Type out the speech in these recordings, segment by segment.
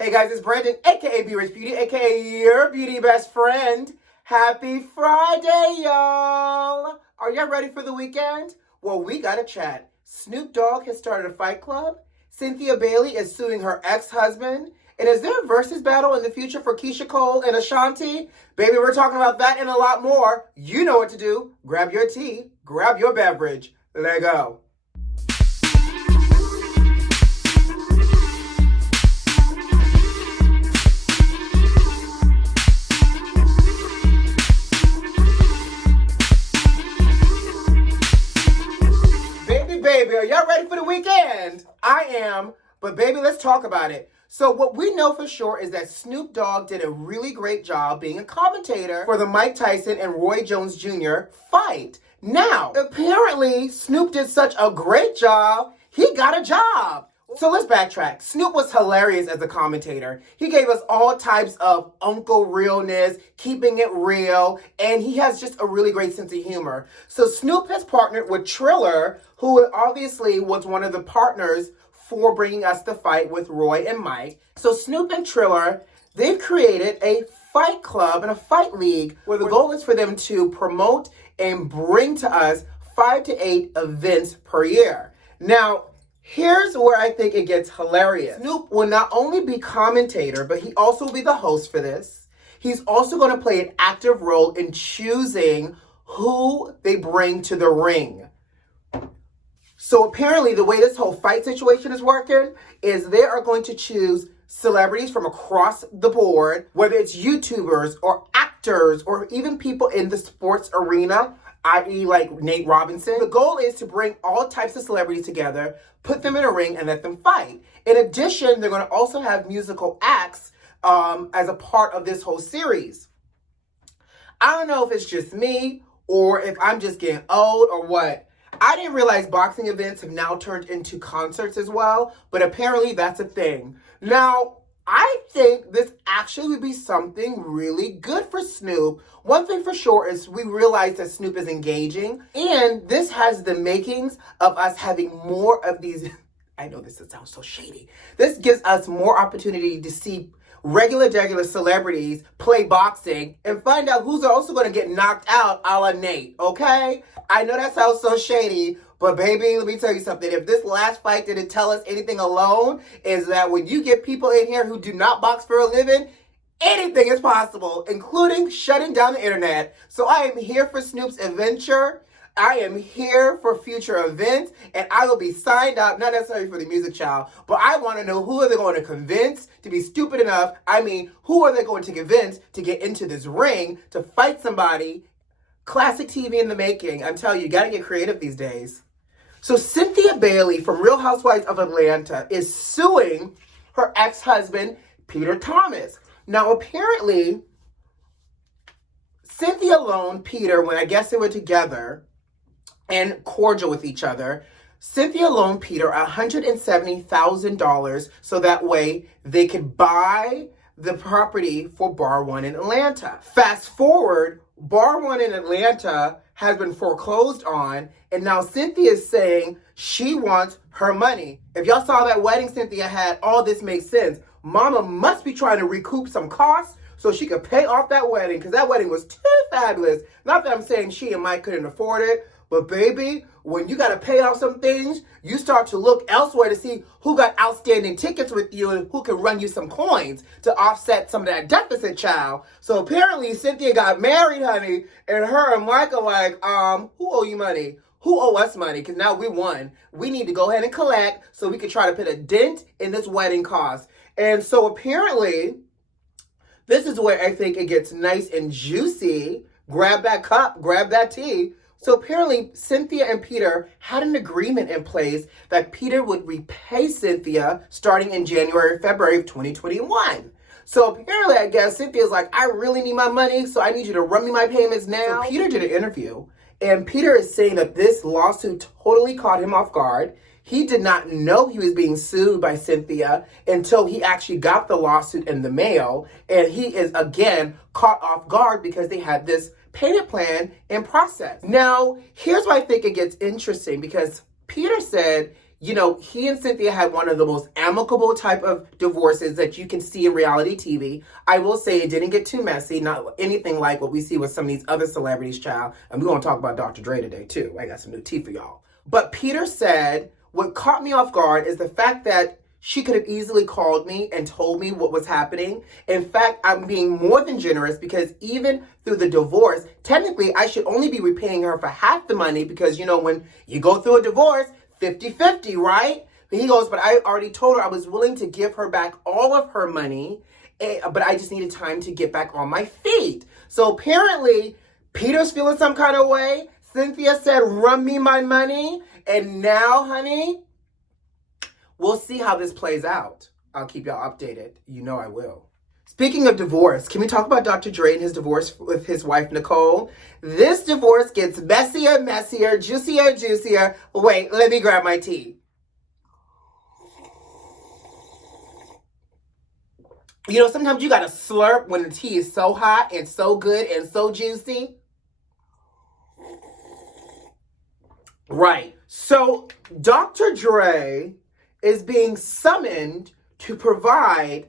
Hey guys, it's Brandon, aka B.Rich Beauty, aka your beauty best friend. Happy Friday, y'all! Are y'all ready for the weekend? Well, we gotta chat. Snoop Dogg has started a fight club. Cynthia Bailey is suing her ex-husband. And is there a Verzuz battle in the future for Keyshia Cole and Ashanti? Baby, we're talking about that and a lot more. You know what to do. Grab your tea, grab your beverage. Let go. Baby, are y'all ready for the weekend? I am, but baby, let's talk about it. So what we know for sure is that Snoop Dogg did a really great job being a commentator for the Mike Tyson and Roy Jones Jr. fight. Now, apparently, Snoop did such a great job, he got a job. So let's backtrack. Snoop was hilarious as a commentator. He gave us all types of uncle realness, keeping it real, and he has just a really great sense of humor. So Snoop has partnered with Triller, who obviously was one of the partners for bringing us the fight with Roy and Mike. So Snoop and Triller, they've created a fight club and a fight league where the goal is for them to promote and bring to us 5 to 8 events per year. Now, here's where I think it gets hilarious. Snoop will not only be commentator, but he also will be the host for this. He's also going to play an active role in choosing who they bring to the ring. So apparently the way this whole fight situation is working is they are going to choose celebrities from across the board, whether it's YouTubers or actors or even people in the sports arena, i.e. like Nate Robinson. The goal is to bring all types of celebrities together, put them in a ring, and let them fight. In addition, they're going to also have musical acts as a part of this whole series. I don't know if it's just me or if I'm just getting old or what. I didn't realize boxing events have now turned into concerts as well, but apparently that's a thing. Now, I think this actually would be something really good for Snoop. One thing for sure is we realize that Snoop is engaging, and this has the makings of us having more of these. I know this sounds so shady. This gives us more opportunity to see regular celebrities play boxing and find out who's also going to get knocked out a la Nate, okay? I know that sounds so shady, but baby, let me tell you something. If this last fight didn't tell us anything alone, is that when you get people in here who do not box for a living, anything is possible, including shutting down the internet. So I am here for Snoop's adventure. I am here for future events, and I will be signed up, not necessarily for the music child, but I want to know who are they going to convince to be stupid enough. Who are they going to convince to get into this ring to fight somebody? Classic TV in the making. I'm telling you, you got to get creative these days. So Cynthia Bailey from Real Housewives of Atlanta is suing her ex-husband, Peter Thomas. Now, apparently, Cynthia loaned Peter, when I guess they were together and cordial with each other, Cynthia loaned Peter $170,000 so that way they could buy the property for Bar One in Atlanta. Fast forward, Bar One in Atlanta has been foreclosed on, and now Cynthia is saying she wants her money. If y'all saw that wedding Cynthia had, all this makes sense. Mama must be trying to recoup some costs so she could pay off that wedding, because that wedding was too fabulous. Not that I'm saying she and Mike couldn't afford it, but baby, when you got to pay off some things, you start to look elsewhere to see who got outstanding tickets with you and who can run you some coins to offset some of that deficit, child. So apparently Cynthia got married, honey, and her and Mike are like, who owe you money? Who owe us money? Because now we won. We need to go ahead and collect so we can try to put a dent in this wedding cost. And so apparently, this is where I think it gets nice and juicy. Grab that cup, grab that tea. So apparently, Cynthia and Peter had an agreement in place that Peter would repay Cynthia starting in January, February of 2021. So apparently, I guess Cynthia's like, I really need my money, so I need you to run me my payments now. So Peter did an interview, and Peter is saying that this lawsuit totally caught him off guard. He did not know he was being sued by Cynthia until he actually got the lawsuit in the mail, and he is, again, caught off guard because they had this payment plan in process. Now, here's why I think it gets interesting, because Peter said you know, he and Cynthia had one of the most amicable type of divorces that you can see in reality TV. I will say it didn't get too messy, not anything like what we see with some of these other celebrities, child. And we're going to talk about Dr. Dre today, too. I got some new tea for y'all. But Peter said, what caught me off guard is the fact that she could have easily called me and told me what was happening. In fact, I'm being more than generous because even through the divorce, technically, I should only be repaying her for half the money because, you know, when you go through a divorce, 50-50, right? But he goes, but I already told her I was willing to give her back all of her money, but I just needed time to get back on my feet. So apparently, Peter's feeling some kind of way. Cynthia said, run me my money. And now, honey, we'll see how this plays out. I'll keep y'all updated. You know I will. Speaking of divorce, can we talk about Dr. Dre and his divorce with his wife, Nicole? This divorce gets messier, messier, juicier, juicier. Wait, let me grab my tea. You know, sometimes you gotta slurp when the tea is so hot and so good and so juicy. Right. So, Dr. Dre is being summoned to provide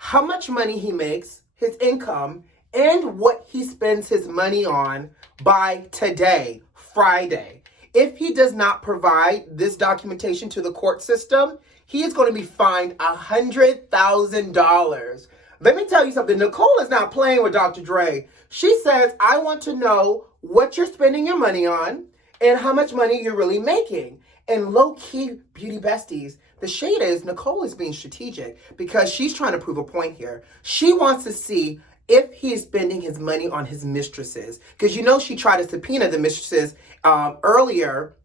how much money he makes, his income, and what he spends his money on by today, Friday. If he does not provide this documentation to the court system, he is going to be fined $100,000. Let me tell you something. Nicole is not playing with Dr. Dre. She says, I want to know what you're spending your money on and how much money you're really making. And low-key, beauty besties, the shade is Nicole is being strategic because she's trying to prove a point here. She wants to see if he is spending his money on his mistresses. Because you know she tried to subpoena the mistresses earlier,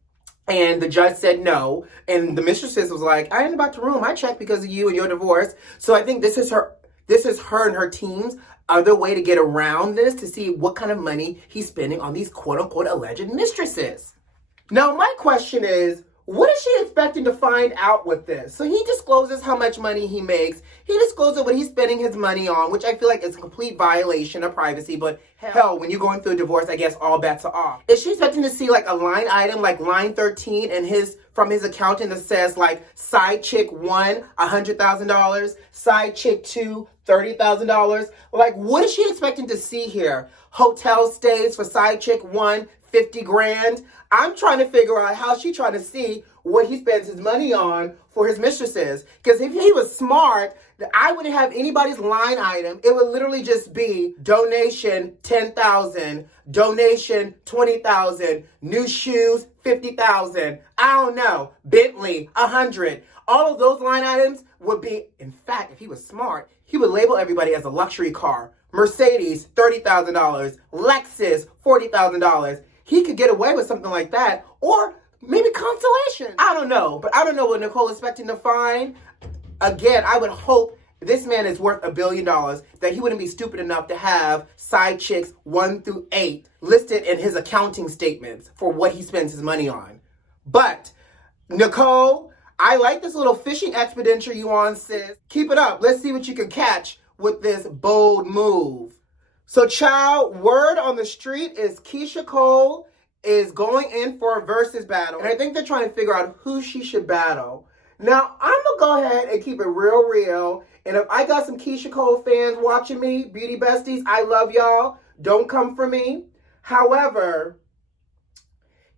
and the judge said no. And the mistresses was like, I ain't about to ruin my check because of you and your divorce. So I think this is her and her team's other way to get around this, to see what kind of money he's spending on these quote-unquote alleged mistresses. Now, my question is, what is she expecting to find out with this? So he discloses how much money he makes. He discloses what he's spending his money on, which I feel like is a complete violation of privacy. But hell, when you're going through a divorce, I guess all bets are off. Is she expecting to see like a line item, like line 13 and from his accountant that says like side chick 1, $100,000, side chick 2, $30,000? Like, what is she expecting to see here? Hotel stays for side chick 1, 50 grand. I'm trying to figure out how she's trying to see what he spends his money on for his mistresses. Because if he was smart, I wouldn't have anybody's line item. It would literally just be donation $10,000, donation $20,000, new shoes $50,000. I don't know, Bentley $100. All of those line items would be, in fact, if he was smart, he would label everybody as a luxury car. Mercedes, $30,000. Lexus, $40,000. He could get away with something like that, or maybe consolation. I don't know, but I don't know what Nicole is expecting to find. Again, I would hope this man is worth $1 billion, that he wouldn't be stupid enough to have side chicks 1 through 8 listed in his accounting statements for what he spends his money on. But Nicole, I like this little fishing expedition you on, sis. Keep it up. Let's see what you can catch with this bold move. So, child, word on the street is Keyshia Cole is going in for a Verzuz battle. And I think they're trying to figure out who she should battle. Now, I'm going to go ahead and keep it real. And if I got some Keyshia Cole fans watching me, beauty besties, I love y'all. Don't come for me. However,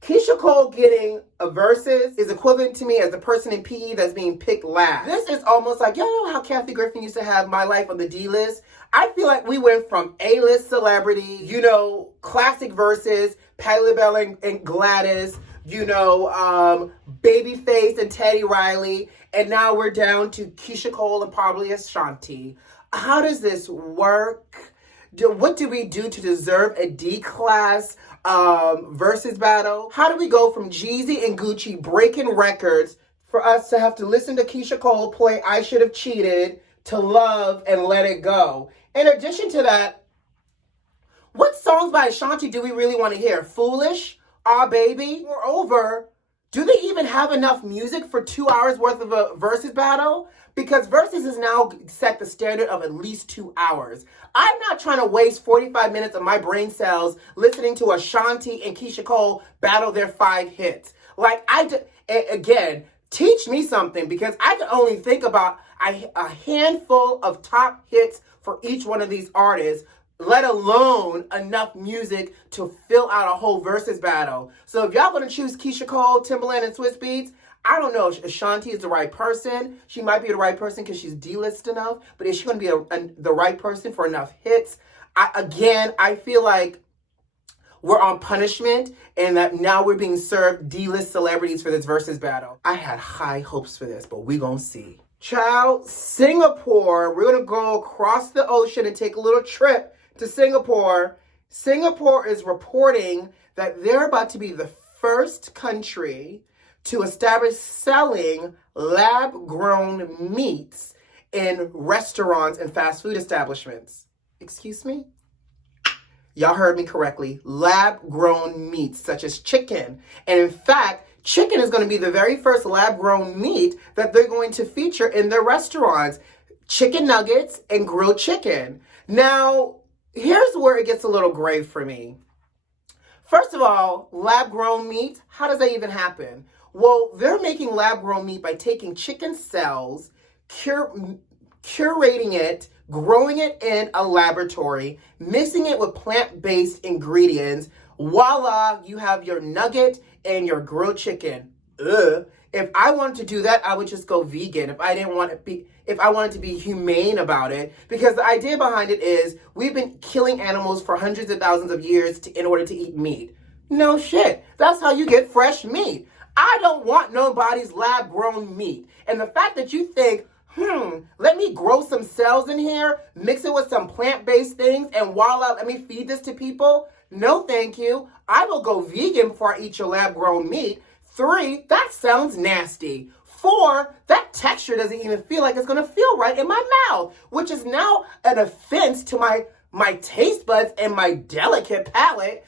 Keyshia Cole getting a Verzuz is equivalent to me as the person in PE that's being picked last. This is almost like, y'all know how Kathy Griffin used to have My Life on the D-list? I feel like we went from A-list celebrity, you know, classic Verzuz, Patti LaBelle and Gladys, you know, Babyface and Teddy Riley, and now we're down to Keyshia Cole and probably Ashanti. How does this work? What do we do to deserve a D-class Verzuz battle? How do we go from Jeezy and Gucci breaking records for us to have to listen to Keyshia Cole play I Should Have Cheated to Love and Let It Go? In addition to that, what songs by Ashanti do we really want to hear? Foolish? Ah, Baby? Moreover, do they even have enough music for 2 hours worth of a Verzuz battle? Because Verzuz has now set the standard of at least 2 hours. I'm not trying to waste 45 minutes of my brain cells listening to Ashanti and Keyshia Cole battle their 5 hits. Like, again, Teach me something, because I can only think about a handful of top hits for each one of these artists, let alone enough music to fill out a whole versus battle. So if y'all gonna choose Keyshia Cole, Timbaland, and Swiss Beats, I don't know if Ashanti is the right person. She might be the right person because she's D-list enough, but is she gonna be the right person for enough hits? I feel like we're on punishment and that now we're being served D-list celebrities for this versus battle. I had high hopes for this, but we gonna see. Child, Singapore, we're gonna go across the ocean and take a little trip to Singapore. Singapore is reporting that they're about to be the first country to establish selling lab-grown meats in restaurants and fast food establishments. Excuse me? Y'all heard me correctly. Lab-grown meats, such as chicken. And in fact, chicken is going to be the very first lab-grown meat that they're going to feature in their restaurants. Chicken nuggets and grilled chicken. Now, here's where it gets a little grave for me. First of all, lab-grown meat, how does that even happen? Well, they're making lab-grown meat by taking chicken cells, curating it, growing it in a laboratory, mixing it with plant-based ingredients. Voila, you have your nugget and your grilled chicken. Ugh. If I wanted to do that, I would just go vegan. If I wanted to be humane about it, because the idea behind it is we've been killing animals for hundreds of thousands of years in order to eat meat. No shit. That's how you get fresh meat. I don't want nobody's lab-grown meat. And the fact that you think, let me grow some cells in here, mix it with some plant-based things, and voila, let me feed this to people. No, thank you. I will go vegan before I eat your lab-grown meat. 3, that sounds nasty. 4, that texture doesn't even feel like it's gonna feel right in my mouth, which is now an offense to my taste buds and my delicate palate.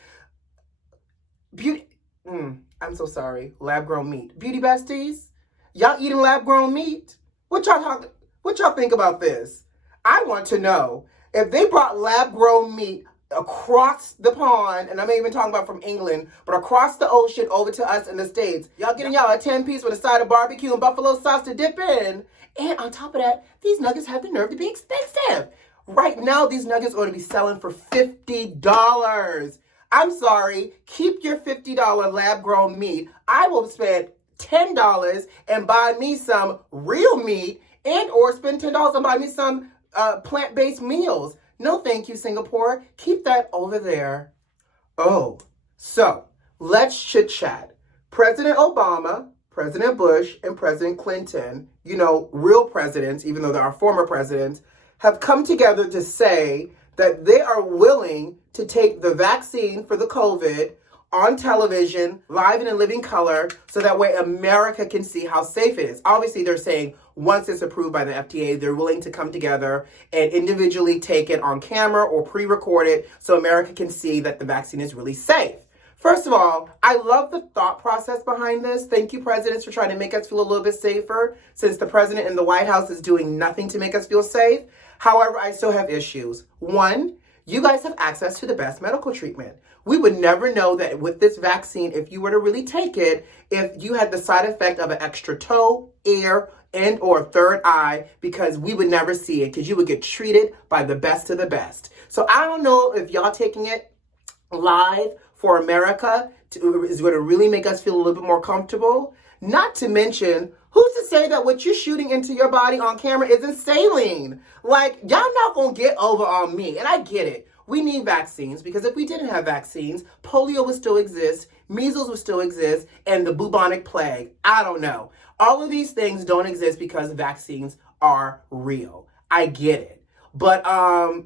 I'm so sorry. Lab-grown meat. Beauty besties, y'all eating lab-grown meat? What y'all think about this? I want to know if they brought lab-grown meat across the pond, and I'm not even talking about from England, but across the ocean over to us in the States. Y'all getting y'all a 10-piece with a side of barbecue and buffalo sauce to dip in. And on top of that, these nuggets have the nerve to be expensive. Right now, these nuggets are going to be selling for $50. I'm sorry, keep your $50 lab-grown meat. I will spend $10 and buy me some real meat, and or spend $10 and buy me some plant-based meals. No, thank you, Singapore. Keep that over there. Oh, so let's chit-chat. President Obama, President Bush, and President Clinton, real presidents, even though they are former presidents, have come together to say that they are willing to take the vaccine for the COVID on television, live and in living color, so that way America can see how safe it is. Obviously, they're saying once it's approved by the FDA, they're willing to come together and individually take it on camera or pre-record it so America can see that the vaccine is really safe. First of all, I love the thought process behind this. Thank you, presidents, for trying to make us feel a little bit safer, since the president in the White House is doing nothing to make us feel safe. However, I still have issues. 1, you guys have access to the best medical treatment. We would never know that with this vaccine, if you were to really take it, if you had the side effect of an extra toe, ear, and or third eye, because we would never see it, because you would get treated by the best of the best. So I don't know if y'all taking it live for America is going to really make us feel a little bit more comfortable. Not to mention, who's to say that what you're shooting into your body on camera isn't saline? Like, y'all not going to get over on me. And I get it. We need vaccines, because if we didn't have vaccines, polio would still exist, measles would still exist, and the bubonic plague. I don't know. All of these things don't exist because vaccines are real. I get it. But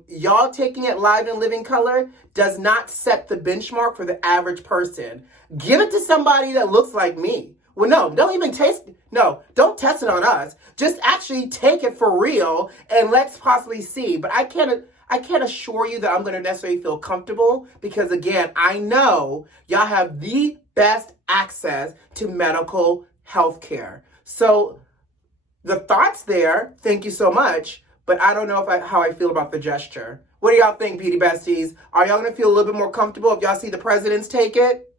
y'all taking it live in living color does not set the benchmark for the average person. Give it to somebody that looks like me. Well, no, don't test it on us. Just actually take it for real and let's possibly see. But I can't assure you that I'm going to necessarily feel comfortable, because again, I know y'all have the best access to medical health care. So the thoughts there, thank you so much, but I don't know how I feel about the gesture. What do y'all think, beauty besties? Are y'all going to feel a little bit more comfortable if y'all see the presidents take it?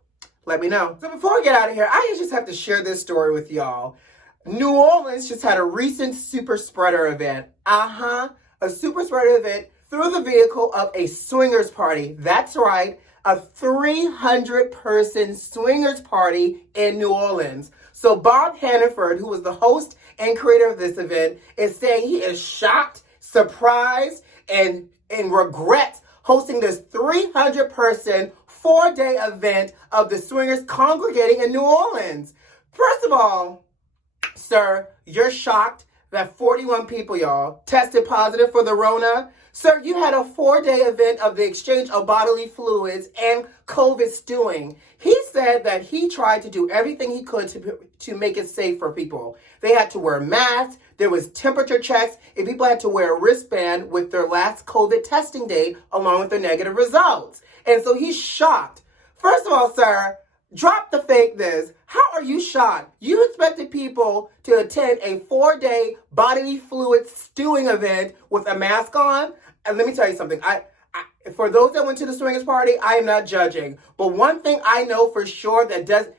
Let me know. So before we get out of here, I just have to share this story with y'all. New Orleans just had a recent super spreader event. A super spreader event through the vehicle of a swingers party. That's right, a 300-person swingers party in New Orleans. So Bob Hannaford, who was the host and creator of this event, is saying he is shocked, surprised, and regrets hosting this 300-person 4-day event of the swingers congregating in New Orleans. First of all, sir, you're shocked that 41 people, y'all, tested positive for the Rona. Sir, you had a 4-day event of the exchange of bodily fluids and COVID stewing. He said that he tried to do everything he could to make it safe for people. They had to wear masks, there was temperature checks, and people had to wear a wristband with their last COVID testing date along with their negative results. And so he's shocked. First of all, sir, drop the fakeness. How are you shocked? You expected people to attend a 4-day bodily fluid stewing event with a mask on? And let me tell you something. For those that went to the swingers party, I am not judging. But one thing I know for sure that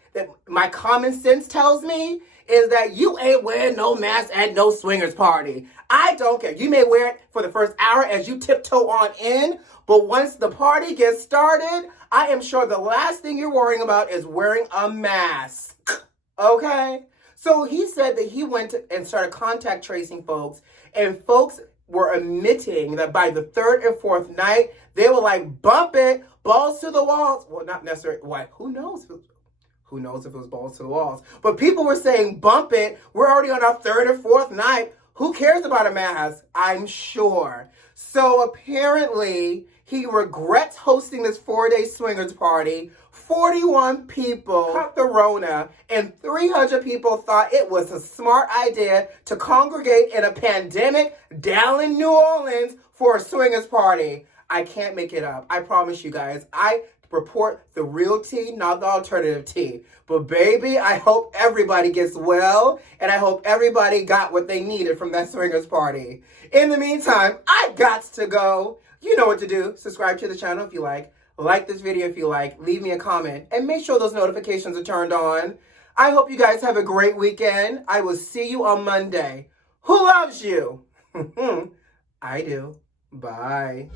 my common sense tells me is that you ain't wearing no mask at no swingers party. I don't care. You may wear it for the first hour as you tiptoe on in, but once the party gets started, I am sure the last thing you're worrying about is wearing a mask. Okay? So he said that he went and started contact tracing folks, and folks were admitting that by the third and fourth night, they were like, bump it, balls to the walls. Well, not necessarily. Why? Who knows? Who knows if it was balls to the walls? But people were saying, bump it. We're already on our third or fourth night. Who cares about a mask? I'm sure. So apparently, he regrets hosting this 4-day swingers party. 41 people caught the Rona, and 300 people thought it was a smart idea to congregate in a pandemic down in New Orleans for a swingers party. I can't make it up. I promise you guys. I report the real tea, not the alternative tea. But baby, I hope everybody gets well, and I hope everybody got what they needed from that swingers party. In the meantime, I gots to go. You know what to do. Subscribe to the channel if you like this video if you like, leave me a comment, and make sure those notifications are turned on. I hope you guys have a great weekend. I will see you on Monday. Who loves you? I do. Bye.